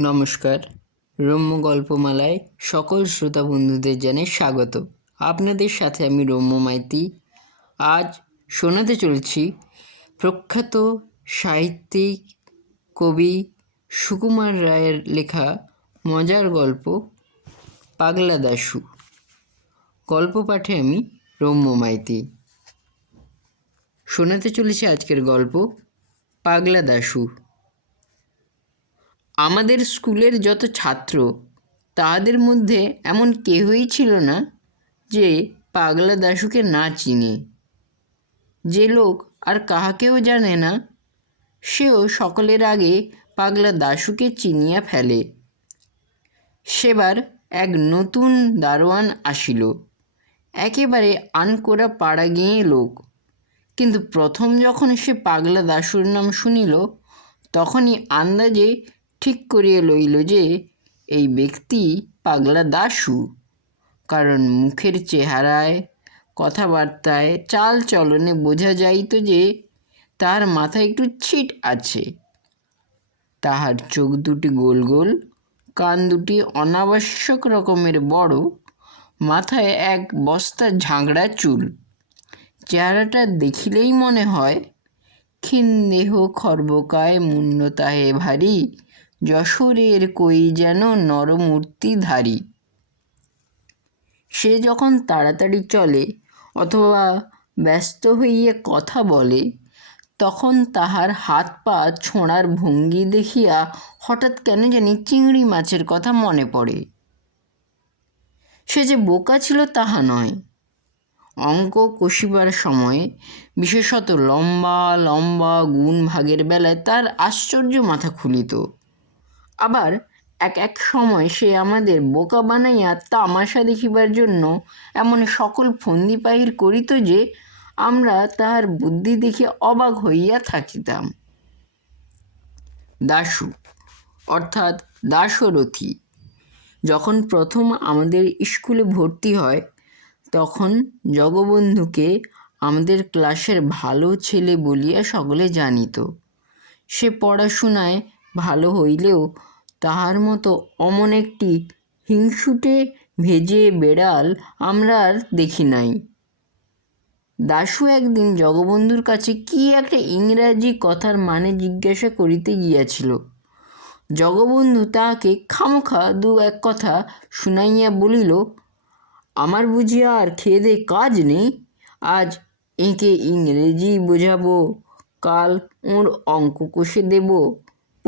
নমস্কার। রম্য গল্পমালায় সকল শ্রোতা বন্ধুদের জানাই স্বাগত। আপনাদের সাথে আমি রম্য মাইতি। আজ শোনাতে চলেছি প্রখ্যাত সাহিত্যিক কবি সুকুমার রায়ের লেখা মজার গল্প পাগলা দাশু। গল্প পাঠে আমি রম্য মাইতি। শোনাতে চলেছি আজকের গল্প পাগলা দাশু। আমাদের স্কুলের যত ছাত্র তাহাদের মধ্যে এমন কেহই ছিল না যে পাগলা দাশুকে না চিনে। যে লোক আর কাহাকেও জানে না, সেও সকলের আগে পাগলা দাশুকে চিনিয়া ফেলে। সেবার এক নতুন দারোয়ান আসিল। একেবারে আনকোরা পাড়া গিয়ে লোক। কিন্তু প্রথম যখন সে পাগলা দাশুর নাম শুনিল, তখনই আন্দাজে ঠিক করিয়া লইল যে, এই ব্যক্তি পাগলা দাশু কারণ মুখের চেহারায়, কথাবার্তায় চাল চলনে বোঝা যাইত যে, তার মাথায় একটু ছিট আছে। তাহার চোখ দুটি গোল গোল, কান দুটি অনাবশ্যক রকমের বড়, মাথায় এক বস্তা ঝাঁকড়া চুল। চেহারাটা দেখিলেই মনে হয়, ক্ষীণ দেহ খর্বকায় মুন্নতাহে ভারী যশোরের কই যেন নরমূর্তিধারী। সে যখন তাড়াতাড়ি চলে অথবা ব্যস্ত হইয়া কথা বলে, তখন তাহার হাত পা ছোঁড়ার ভঙ্গি দেখিয়া হঠাৎ কেন জানি চিংড়ি মাছের কথা মনে পড়ে। সে যে বোকা ছিল তাহা নয়। অঙ্ক কষিবার সময়ে বিশেষত লম্বা লম্বা গুণ ভাগের বেলায় তার আশ্চর্য মাথা খুলিত। আবার এক এক সময় সে আমাদের বোকা বানাইয়া তামাশা দেখিবার জন্য এমন সকল ফন্দি বাহির করিত যে আমরা তাহার বুদ্ধি দেখে অবাক হইয়া থাকিতাম। দাশু, অর্থাৎ দাশরথী, যখন প্রথম আমাদের স্কুলে ভর্তি হয়, তখন জগবন্ধুকে আমাদের ক্লাসের ভালো ছেলে বলিয়া সকলে জানিত। সে পড়াশোনায় ভালো হইলেও তাহার মতো অমন একটি হিংসুটে ভেজে বেড়াল আমরা আর দেখি নাই। দাশু একদিন জগবন্ধুর কাছে কি একটা ইংরাজি কথার মানে জিজ্ঞাসা করিতে গিয়াছিল। জগবন্ধু তাহাকে খামোখা দু এক কথা শুনাইয়া বলিল, আমার বুঝিয়া আর খেয়ে কাজ নেই। আজ এঁকে ইংরেজি বোঝাবো, কাল ওর অঙ্ক কষে দেব।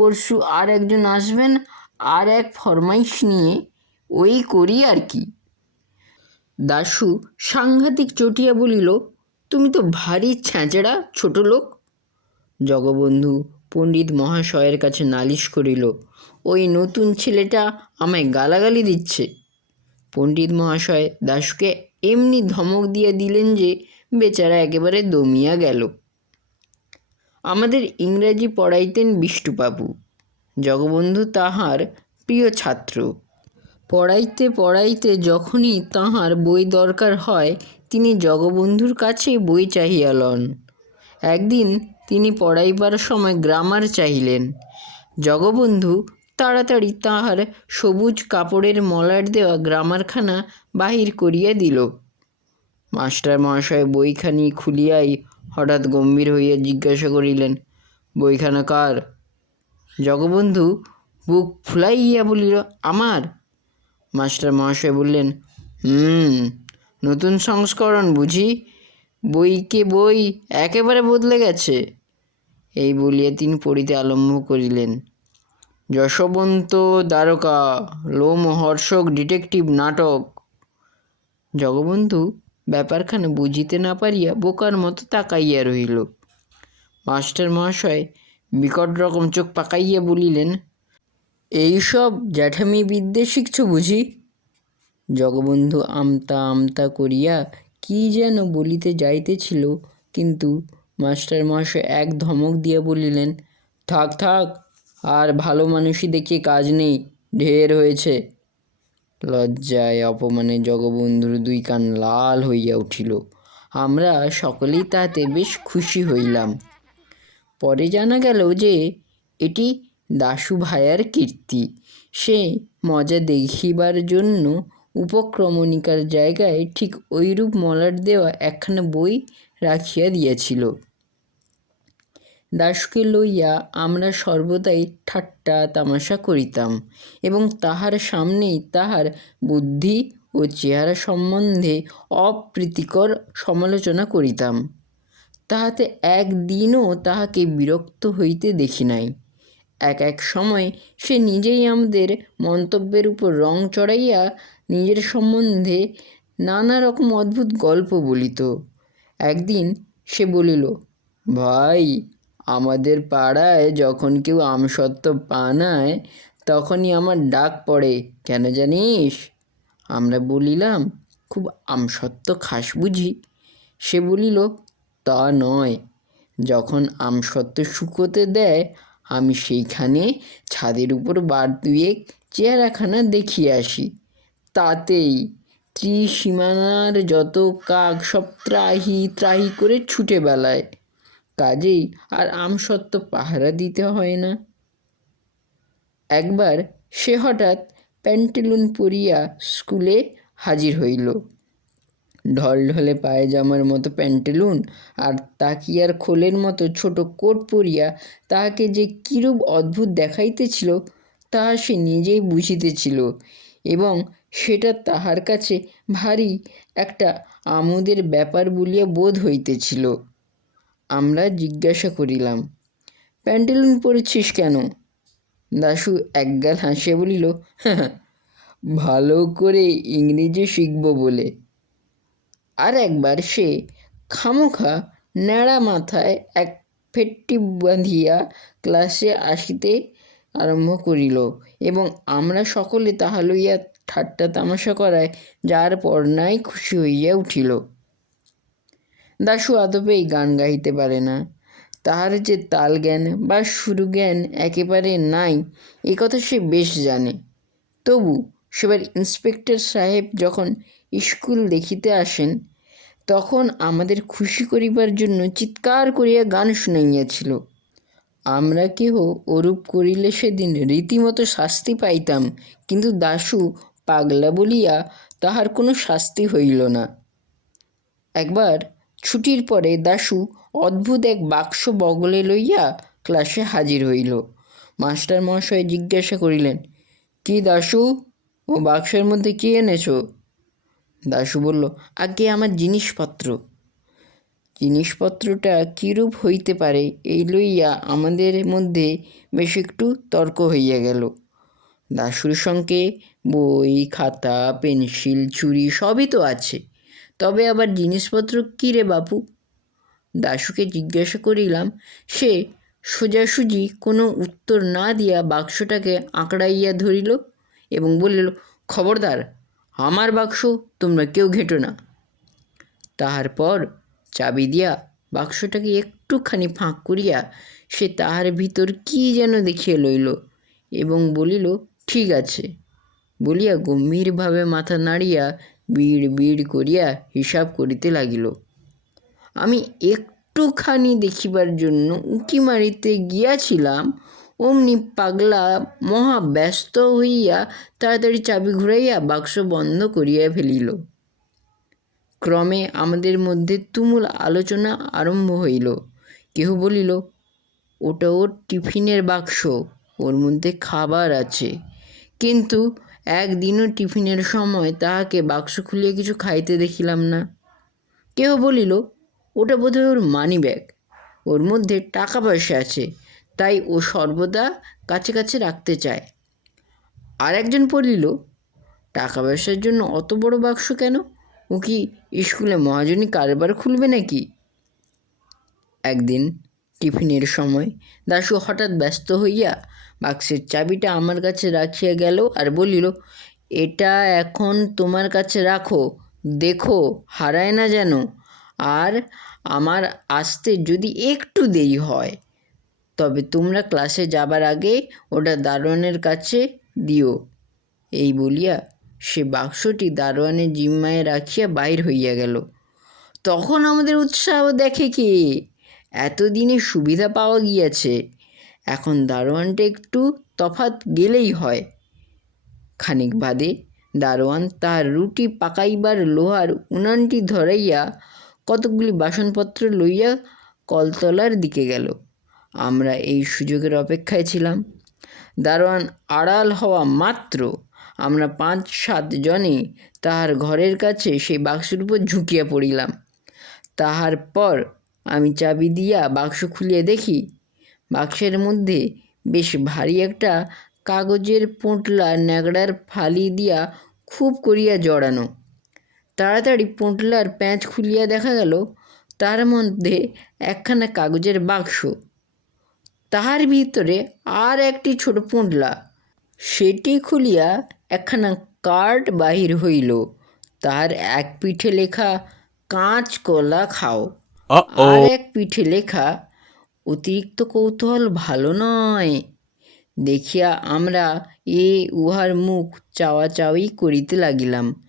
পরশু আর একজন আসবেন আর এক ফরমাইশ নিয়ে, ওই করি আর কি। দাশু সাংঘাতিক চটিয়া বলিল, তুমি তো ভারী ছ্যাঁচড়া ছোট লোক। জগবন্ধু পণ্ডিত মহাশয়ের কাছে নালিশ করিল, ওই নতুন ছেলেটা আমায় গালাগালি দিচ্ছে। পণ্ডিত মহাশয় দাশুকে এমনি ধমক দিয়ে দিলেন যে, বেচারা একেবারে দমিয়া গেল। আমাদের ইংরাজি পড়াইতেন বিষ্টুবাবু জগবন্ধু তাহার প্রিয় ছাত্র। পড়াইতে পড়াইতে যখনই তাহার বই দরকার হয়, তিনি জগবন্ধুর কাছেই বই চাহিয়া লন। একদিন তিনি পড়াইবার সময় গ্রামার চাহিলেন। জগবন্ধু তাড়াতাড়ি তাহার সবুজ কাপড়ের মলার দেওয়া গ্রামারখানা বাহির করিয়া দিল। মাস্টার মহাশয় বইখানি খুলিয়াই হঠাৎ গম্ভীর হইয়া জিজ্ঞাসা করিলেন, বইখানা কার? জগবন্ধু, বুক ফুলাইয়া বলিল, আমার। মাস্টার মহাশয় বললেন, হুম, নতুন সংস্করণ বুঝি বইকে বই একেবারে বদলে গেছে। এই বলিয়া তিনি পড়িতে আরম্ভ করিলেন, যশবন্ত দ্বারকা, লোমহর্ষক ডিটেকটিভ নাটক। জগবন্ধু ব্যাপারখানা বুঝিতে না পারিয়া বোকার মতো তাকাইয়া রহিল। মাস্টার মহাশয় বিকট রকম চোখ পাকাইয়া বলিলেন এইসব জ্যাঠামি বিদ্যে শিখছ বুঝি? জগবন্ধু আমতা আমতা করিয়া কি যেন বলিতে যাইতেছিল, কিন্তু মাস্টার মহাশয় এক ধমক দিয়া বলিলেন, থাক থাক, আর ভালো মানুষই দেখিয়ে কাজ নেই, ঢের হয়েছে। লজ্জায় অপমানে জগবন্ধুর দুই কান লাল হইয়া উঠিল। আমরা সকলেই তাতে বেশ খুশি হইলাম। পরে জানা গেল যে, এটি দাশু ভায়ার কীর্তি। সে মজা দেখিবার জন্য উপক্রমণিকার জায়গায় ঠিক ওইরূপ মলাট দেওয়া একখানা বই রাখিয়া দিয়াছিল। দাশুকে লইয়া আমরা সর্বদাই ঠাট্টা তামাশা করিতাম এবং তাহার সামনেই তাহার বুদ্ধি ও চেহারা সম্বন্ধে অপ্রীতিকর সমালোচনা করিতাম। তাহাতে একদিনও তাহাকে বিরক্ত হইতে দেখি নাই। এক এক সময় সে নিজেই আমাদের মন্তব্যের উপর রং চড়াইয়া নিজের সম্বন্ধে নানা রকম অদ্ভুত গল্প বলিত। একদিন সে বলিল, ভাই আমাদের পাড়ায় যখন কেউ আমসত্ত্ব পানায় তখনই আমার ডাক পড়ে, কেন জানিস? আমরা বলিলাম, খুব আমসত্ত্ব খাস বুঝি। সে বলিল, তা নয়। যখন আমসত্ত্ব শুকোতে দেয়, আমি সেইখানে ছাদের উপর বার দুয়েক চেহারাখানা দেখিয়ে আসি। তাতেই ত্রিসীমানার যত কাক সব ত্রাহি ত্রাহি করে ছুটে বেলায় কাজেই আর আমসত্ত্ব পাহারা দিতে হয় না। একবার সে হঠাৎ প্যান্টেলুন পরিয়া স্কুলে হাজির হইল। ঢলঢলে পায়জামার মতো প্যান্টেলুন আর তাকিয়ার খোলের মতো ছোট কোট পরিয়া তাহাকে যে কিরূপ অদ্ভুত দেখাইতেছিল তাহা সে নিজেই বুঝিতেছিল এবং সেটা তাহার কাছে ভারী একটা আমোদের ব্যাপার বলিয়া বোধ হইতেছিল। আমরা জিজ্ঞাসা করিলাম প্যান্টেলুন পরেছিস কেন? দাশু একগাল হাসিয়া বলিল ভালো করে ইংরেজি শিখব বলে। আর একবার সে খামোখা ন্যাড়া মাথায় এক ফেট্টি বাঁধিয়া ক্লাসে আসিতে আরম্ভ করিল এবং আমরা সকলে তাহা লইয়া ঠাট্টা তামাশা করায় যার পর নাই খুশি হইয়া উঠিল। দাশু আদপেই গান গাইতে পারে না। তাহার যে তাল জ্ঞান বা সুর জ্ঞান একেবারে নাই, এ কথা সে বেশ জানে। তবু সেবার ইন্সপেক্টর সাহেব যখন স্কুল দেখিতে আসেন, তখন আমাদের খুশি করিবার জন্য চিৎকার করিয়া গান শুনাইয়াছিল। আমরা কেহ ওরূপ করিলে সেদিন রীতিমতো শাস্তি পাইতাম, কিন্তু দাশু পাগলা বলিয়া তাহার কোনো শাস্তি হইল না। একবার ছুটির পরে দাশু অদ্ভুত এক বাক্স বগলে লইয়া ক্লাসে হাজির হইল। মাস্টার মহাশয় জিজ্ঞাসা করিলেন, কি দাশু? ও বাক্সের মধ্যে কি এনেছো? দাশু বলল, আগে আমার জিনিসপত্র। জিনিসপত্রটা কীরূপ হইতে পারে এই লইয়া আমাদের মধ্যে বেশ একটু তর্ক হইয়া গেল। দাশুর সঙ্গে বই, খাতা, পেন্সিল, ছুরি সবই তো আছে। তবে আবার জিনিসপত্র কী রে বাপু? দাশুকে জিজ্ঞাসা করিলাম, সে সোজাসুজি কোনো উত্তর না দিয়া বাক্সটাকে আঁকড়াইয়া ধরিল এবং বলিল, খবরদার, আমার বাক্স তোমরা কেউ ঘেঁটো না। তাহার পর চাবি দিয়া বাক্সটাকে একটুখানি ফাঁক করিয়া সে তাহার ভিতর কি যেন দেখিয়া লইল এবং বলিল, ঠিক আছে। বলিয়া গম্ভীরভাবে মাথা নাড়িয়া বিড় বিড় করিয়া হিসাব করিতে লাগিল। আমি একটুখানি দেখিবার জন্য উঁকি মারিতে গিয়াছিলাম, অমনি পাগলা মহা ব্যস্ত হইয়া তাড়াতাড়ি চাবি ঘুরাইয়া বাক্স বন্ধ করিয়া ফেলিল। ক্রমে আমাদের মধ্যে তুমুল আলোচনা আরম্ভ হইল। কেহ বলিল, ওটা ওর টিফিনের বাক্স, ওর মধ্যে খাবার আছে। কিন্তু একদিনও টিফিনের সময় তাহাকে বাক্স খুলিয়া কিছু খাইতে দেখিলাম না। কেহ বলিল, ওটা বোধহয় ওর মানি ব্যাগ ওর মধ্যে টাকা পয়সা আছে, তাই ও সর্বদা কাছে কাছে রাখতে চায়। আর একজন বলিল, টাকা পয়সার জন্য অত বড় বাক্স কেন? ও কি স্কুলে মহাজনী কারবার খুলবে নাকি? একদিন টিফিনের সময় দাশু হঠাৎ ব্যস্ত হইয়া বাক্সের চাবিটা আমার কাছে রাখিয়া গেল আর বলিল, এটা এখন তোমার কাছে রাখো, দেখো, হারায় না যেন। আর আমার আসতে যদি একটু দেরি হয়, তবে তোমরা ক্লাসে যাবার আগে ওটা দারোয়ানের কাছে দিও। এই বলিয়া সে বাক্সটি দারোয়ানের জিম্মায় রাখিয়া বাইর হইয়া গেল। তখন আমাদের উৎসাহ দেখে কি? এতদিনে সুবিধা পাওয়া গিয়াছে। এখন দারোয়ানটা একটু তফাৎ গেলেই হয়। খানিক বাদে দারোয়ান তার রুটি পাকাইবার লোহার উনানটি ধরাইয়া কতকগুলি বাসনপত্র লইয়া কলতলার দিকে গেল। আমরা এই সুযোগের অপেক্ষায় ছিলাম। দারোয়ান আড়াল হওয়া মাত্র আমরা পাঁচ সাত জনে তাহার ঘরের কাছে সেই বাক্সের উপর ঝুঁকিয়া পড়িলাম। তাহার পর আমি চাবি দিয়া বাক্স খুলিয়া দেখি বাক্সের মধ্যে বেশ ভারী একটা কাগজের পোঁটলা ন্যাকড়ার ফালি দিয়া খুব করিয়া জড়ানো। তাড়াতাড়ি পোঁটলার প্যাঁচ খুলিয়া দেখা গেল তার মধ্যে একখানা কাগজের বাক্স। তাহার ভিতরে আর একটি ছোট পোঁটলা। সেটি খুলিয়া একখানা কার্ড বাহির হইল। তাহার এক পিঠে লেখা কাঁচ কলা খাও আর এক পিঠে লেখা অতিরিক্ত কৌতূহল ভালো নয়। দেখিয়া আমরা এ উহার মুখ চাওয়াচাওয়ি করিতে লাগিলাম।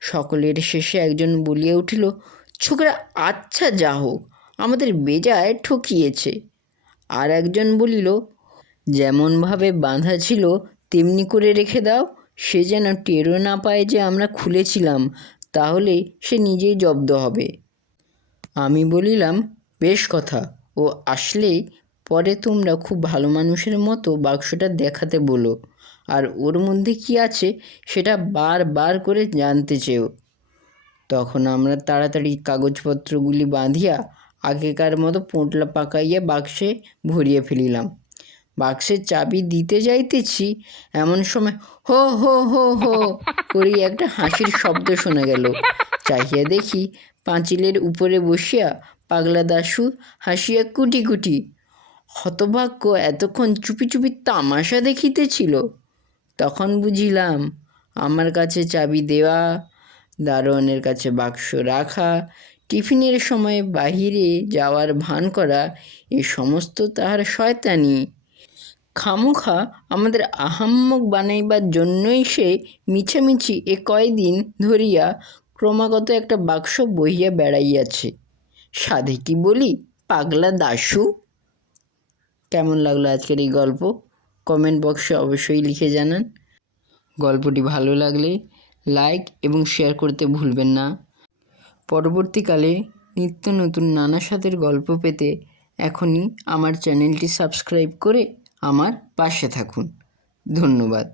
সকলের শেষে একজন বলিয়া উঠিল, ছোকরা আচ্ছা যা হোক, আমাদের বেজায় ঠকিয়েছে। আর একজন বলিল, যেমনভাবে বাঁধা ছিল, তেমনি করে রেখে দাও। সে যেন টেরও না পায় যে আমরা খুলেছিলাম, তাহলে সে নিজেই জব্দ হবে। আমি বলিলাম, বেশ কথা। ও আসলেই পরে তোমরা খুব ভালো মানুষের মতো বাক্সটা দেখাতে বলো। আর ওর মধ্যে কি আছে সেটা বারবার করে জানতে চেও। তখন আমরা তাড়াতাড়ি কাগজপত্রগুলি বাঁধিয়া আগেকার মতো পোঁটলা পাকাইয়া বাক্সে ভরিয়ে ফেলিলাম। বাক্সের চাবি দিতে যাইতেছি, এমন সময় হো হো হো হো করি একটা হাসির শব্দ শোনা গেল। চাহিয়া দেখি পাঁচিলের উপরে বসিয়া পাগলা দাশু হাসিয়া কুটি কুটি। হতভাগ্য এতক্ষণ চুপি চুপি তামাশা দেখিতেছিল। তখন বুঝিলাম, আমার কাছে চাবি দেওয়া, দারোয়ানের কাছে বাক্স রাখা, টিফিনের সময় বাহিরে যাওয়ার ভান করা, এ সমস্ত তাহার শয়তানি। খামোখা আমাদের আহাম্মক বানাইবার জন্যই সে মিছামিছি এ কয়দিন ধরিয়া ক্রমাগত একটা বাক্স বহিয়া বেড়াইয়াছে। সাধে কি বলি? পাগলা দাশু। কেমন লাগল আজকের এই গল্প? কমেন্ট বক্সে অবশ্যই লিখে জানান। গল্পটি ভালো লাগলে লাইক এবং শেয়ার করতে ভুলবেন না। পরবর্তীকালে নিত্য নতুন নানা স্বাদের গল্প পেতে এখনই আমার চ্যানেলটি সাবস্ক্রাইব করে আমার পাশে থাকুন। ধন্যবাদ।